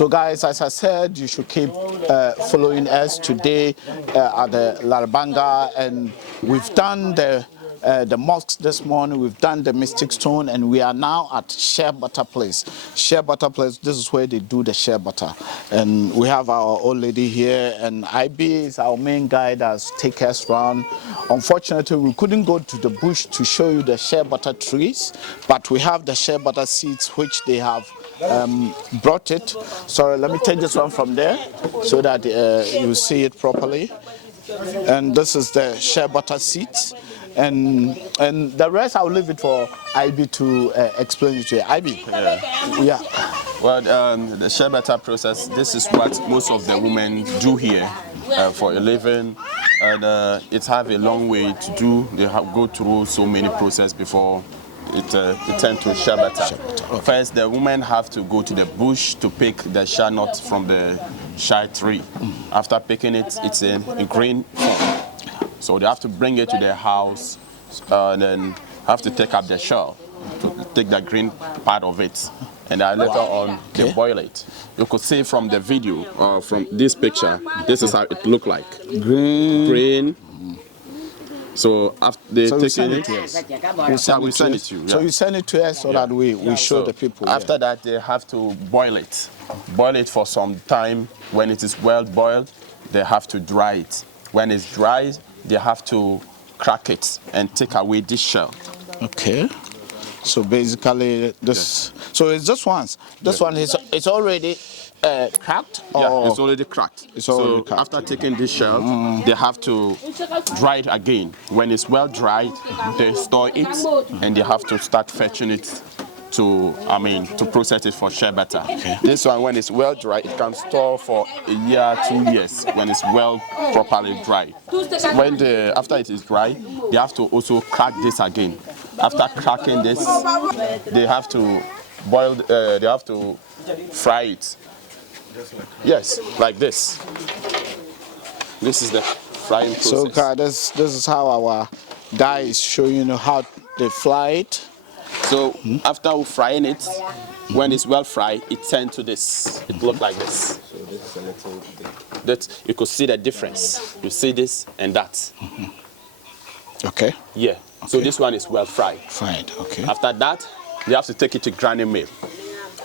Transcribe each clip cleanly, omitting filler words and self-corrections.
So guys, as I said, you should keep following us today at the Larabanga, and we've done the mosques this morning, we've done the Mystic Stone, and we are now at Shea Butter Place. Shea Butter Place, this is where they do the shea butter. And we have our old lady here, and IB is our main guide that's take us around. Unfortunately, we couldn't go to the bush to show you the shea butter trees, but we have the shea butter seeds which they have brought it. So let me take this one from there so that you see it properly. And this is the shea butter seeds, and the rest I'll leave it for IB to explain it to you. IB, yeah. Well, the shea butter process. This is what most of the women do here for a living, and it have a long way to do. They go through so many processes before it turns to shea butter. Okay. First, the women have to go to the bush to pick the shea nut from the shea tree. After picking it, it's in a green form. So they have to bring it to their house, and then have to take up the shell to take the green part of it. And then later on, they boil it. You could see from the video, from this picture, this is how it looked like. Green. So after they take it, we send it to you. So you send it to us so that we show the people. After that, they have to boil it. Boil it for some time. When it is well boiled, they have to dry it. When it's dry, they have to crack it and take away this shell. Okay. So basically, this. So it's just once. This one is it's already cracked. Or yeah, it's already cracked. It's already cracked. After taking this shell, they have to dry it again. When it's well dried, they store it, and they have to start fetching it to process it for shea butter. Okay. This one, when it's well dried, it can store for a year, 2 years when it's well properly dried. When after it is dry, they have to also crack this again. After cracking this, they have to boil. They have to fry it. Yes, like this. This is the frying process. So, God, this is how our guy is showing you how they fry it. So after frying it, when it's well fried, it turns to this. It looks like this. So this is a little thing. That you could see the difference. You see this and that. Okay. Yeah. Okay. So this one is well fried. Fried. Okay. After that, they have to take it to grinding mill.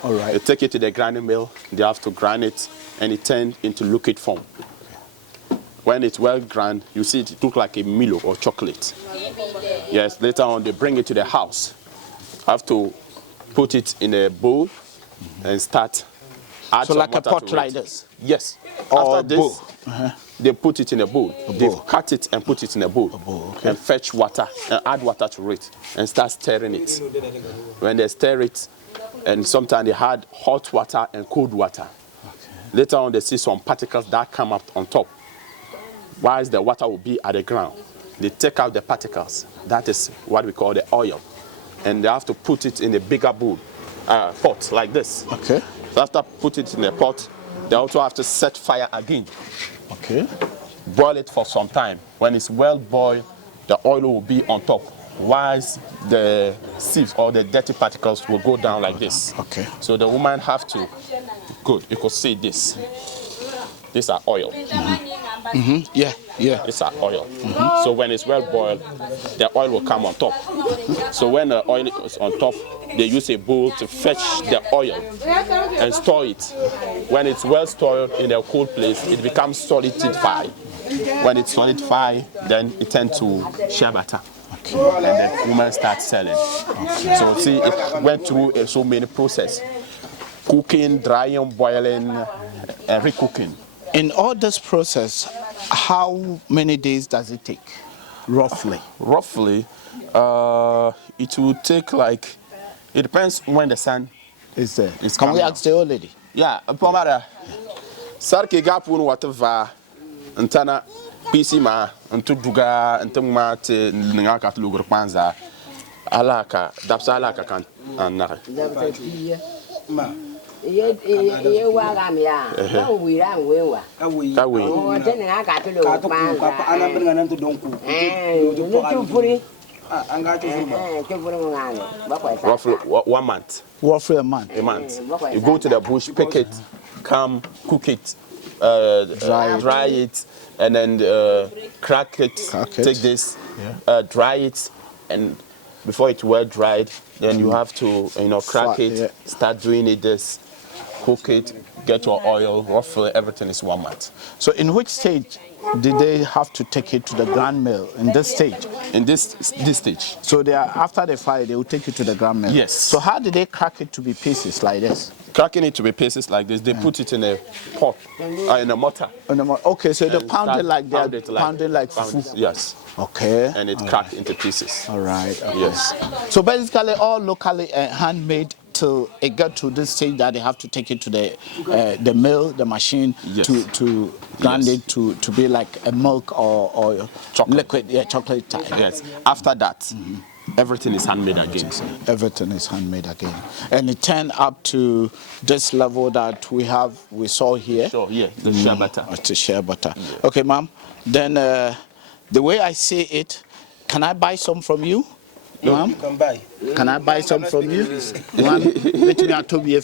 All right. They take it to the grinding mill. They have to grind it, and it turns into liquid form. When it's well ground, you see it look like a Milo or chocolate. Yes. Later on, they bring it to the house. Have to put it in a bowl and start add some like a pot to like it. this? Yes. Or after this, they put it in a bowl. They cut it and put it in a bowl. Okay. And fetch water and add water to it and start stirring it. When they stir it, and sometimes they add hot water and cold water. Okay. Later on, they see some particles that come up on top. Whilst the water will be at the ground, they take out the particles. That is what we call the oil. And they have to put it in a bigger bowl, pot like this. Okay. So after put it in a pot, they also have to set fire again. Okay. Boil it for some time. When it's well boiled, the oil will be on top, whilst the sieves or the dirty particles will go down like this. Okay. So the woman have to, good, you could see this. These are oil. Yeah, yeah. These are oil. So when it's well boiled, the oil will come on top. So when the oil is on top, they use a bowl to fetch the oil and store it. When it's well stored in a cold place, it becomes solidified. When it's solidified, then it turns to shea butter. Okay. And the woman starts selling. Okay. So see, it went through so many processes. Cooking, drying, boiling, and recooking. In all this process, how many days does it take, roughly? Roughly, it will take like, it depends when the sun is there. Can we ask the old lady? Yeah, Pomara. Sarki gapun whatever, Antana, Pisima, and Tuduga, and Tummat, Ningaka Lugur Panza, Alaka, Dapsalaka can, and Roughly 1 month. Roughly a month. A month. You go to the bush, pick it, come, cook it, dry it, and then crack it. Take this, dry it, and before it's well dried, then you have to crack it, start doing it this, cook it, get your oil. Roughly everything is 1 month. So in which stage did they have to take it to the grind mill? In this stage? In this stage. So they are, after the fire, they will take it to the grind mill? Yes. So how did they crack it to be pieces like this? Cracking it to be pieces like this, they put it in a pot, in a mortar. Okay, so they pound it like that, pounded like fufu. Yes. Okay. And it cracked into pieces. All right. Okay. Yes. So basically all locally handmade till it got to this stage that they have to take it to the mill, the machine, to grind it to be like a milk or chocolate. Liquid, chocolate type. Yes. After that, everything is handmade again. Everything is handmade again. And it turned up to this level that we saw here. Sure, yeah, the shea butter. It's the shea butter. Yeah. Okay, ma'am. Then the way I see it, can I buy some from you? No, you can buy. Can I buy some from you? One, let me to be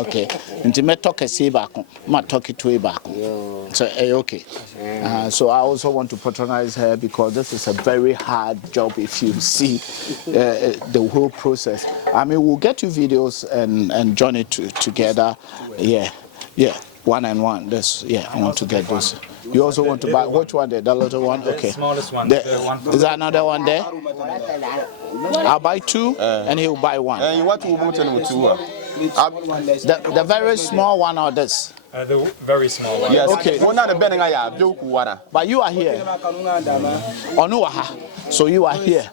okay. Into me talk a say back, ma talk it to a back. So okay. So I also want to patronize her because this is a very hard job. If you see the whole process, I mean, we'll get you videos and join it together. Yeah, one and one. This, I want to get this. You also want to buy which one? The little one? Okay. The smallest one. Is there another one there? I'll buy two and he'll buy one. And what will put in with two? The very small one or this? The very small one. Yes. Okay. But you are here. So you are here.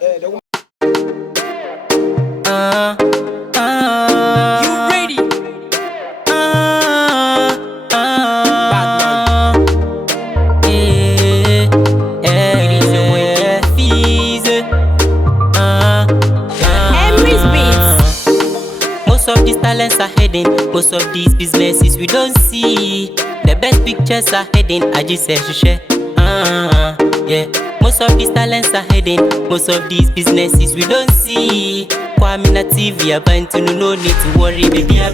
Talents are heading, most of these businesses we don't see. The best pictures are heading, I just say SHEA. Most of these talents are heading, most of these businesses we don't see. Kwame na TV, no need to worry, baby.